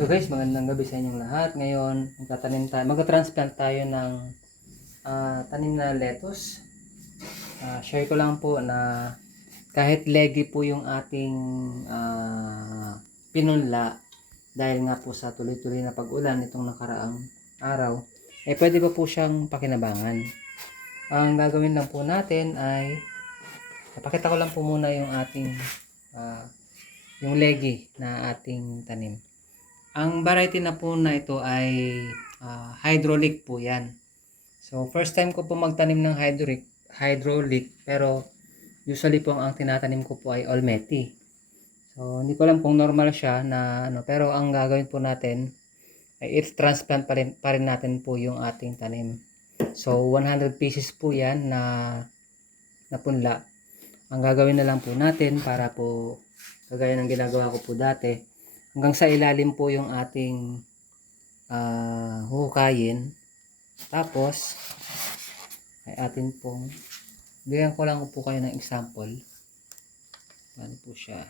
So guys, magandang gabi sa inyong lahat. Ngayon, magta-transplant tayo ng tanim na lettuce. Share ko lang po na kahit leggy po yung ating pinunla, dahil nga po sa tuloy-tuloy na pag-ulan itong nakaraang araw, pwede pa po siyang pakinabangan. Ang gagawin lang po natin ay, napakita ko lang po muna yung ating yung leggy na ating tanim. Ang variety na po na ito ay hydraulic po yan. So first time ko po magtanim ng hydraulic, pero usually po ang tinatanim ko po ay Olmeti. So hindi ko alam kung normal siya na pero ang gagawin po natin ay transplant pa rin natin po yung ating tanim. So 100 pieces po yan na punla. Ang gagawin na lang po natin, para po kagaya ng ginagawa ko po dati, hanggang sa ilalim po yung ating huhukayin. Tapos ay atin pong bigyan ko lang po kayo ng example. Ano po siya.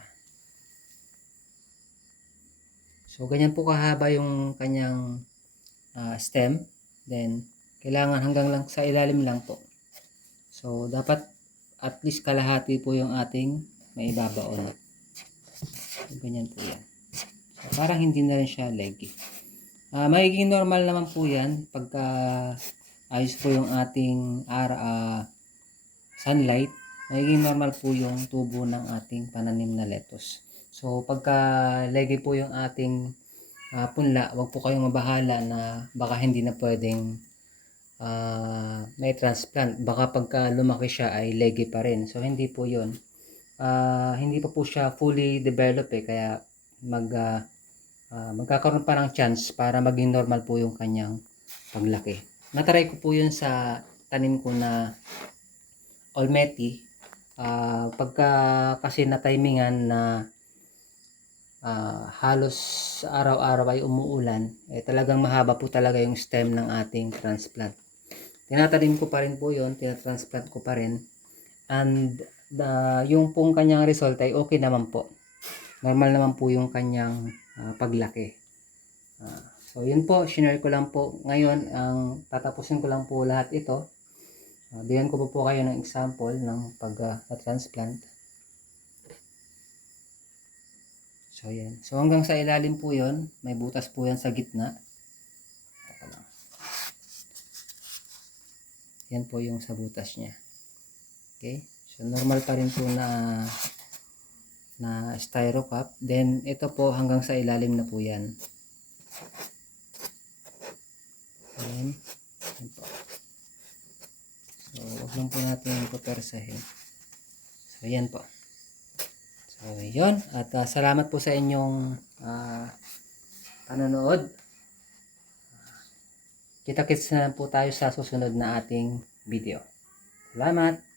So ganyan po kahaba yung kanyang stem. Then kailangan hanggang lang sa ilalim lang po. So dapat at least kalahati po yung ating maibabaon. So, ganyan po yan. So, parang hindi na rin siya leggy. Magiging normal naman po yan pagka ayos po yung ating sunlight. Magiging normal po yung tubo ng ating pananim na lettuce. So pagka leggy po yung ating punla, wag po kayong mabahala na baka hindi na pwedeng may transplant. Baka pagka lumaki siya ay leggy pa rin. So hindi po yun. Hindi pa po siya fully developed kaya magkakaroon pa ng chance para maging normal po yung kanyang paglaki. Natry ko po yun sa tanim ko na Olmeti. Pagka kasi na-timingan na halos araw-araw ay umuulan, talagang mahaba po talaga yung stem ng ating transplant. Tinatanim ko pa rin po yun, tinatransplant ko pa rin. And yung pong kanyang result ay okay naman po. Normal naman po yung kanyang paglaki. So yun po, shinare ko lang po. Ngayon, ang tatapusin ko lang po lahat ito. Bigyan ko po kayo ng example ng pag-transplant. So yan. So hanggang sa ilalim po yun. May butas po yan sa gitna. Yan po yung sa butas niya. Okay. So normal pa rin po na styro cup. Then ito po hanggang sa ilalim na po yan. Ayan. Ayan po. So huwag lang po natin pupersahin. So yan po. So yun. At salamat po sa inyong panonood. Kita-kits na po tayo sa susunod na ating video. Salamat!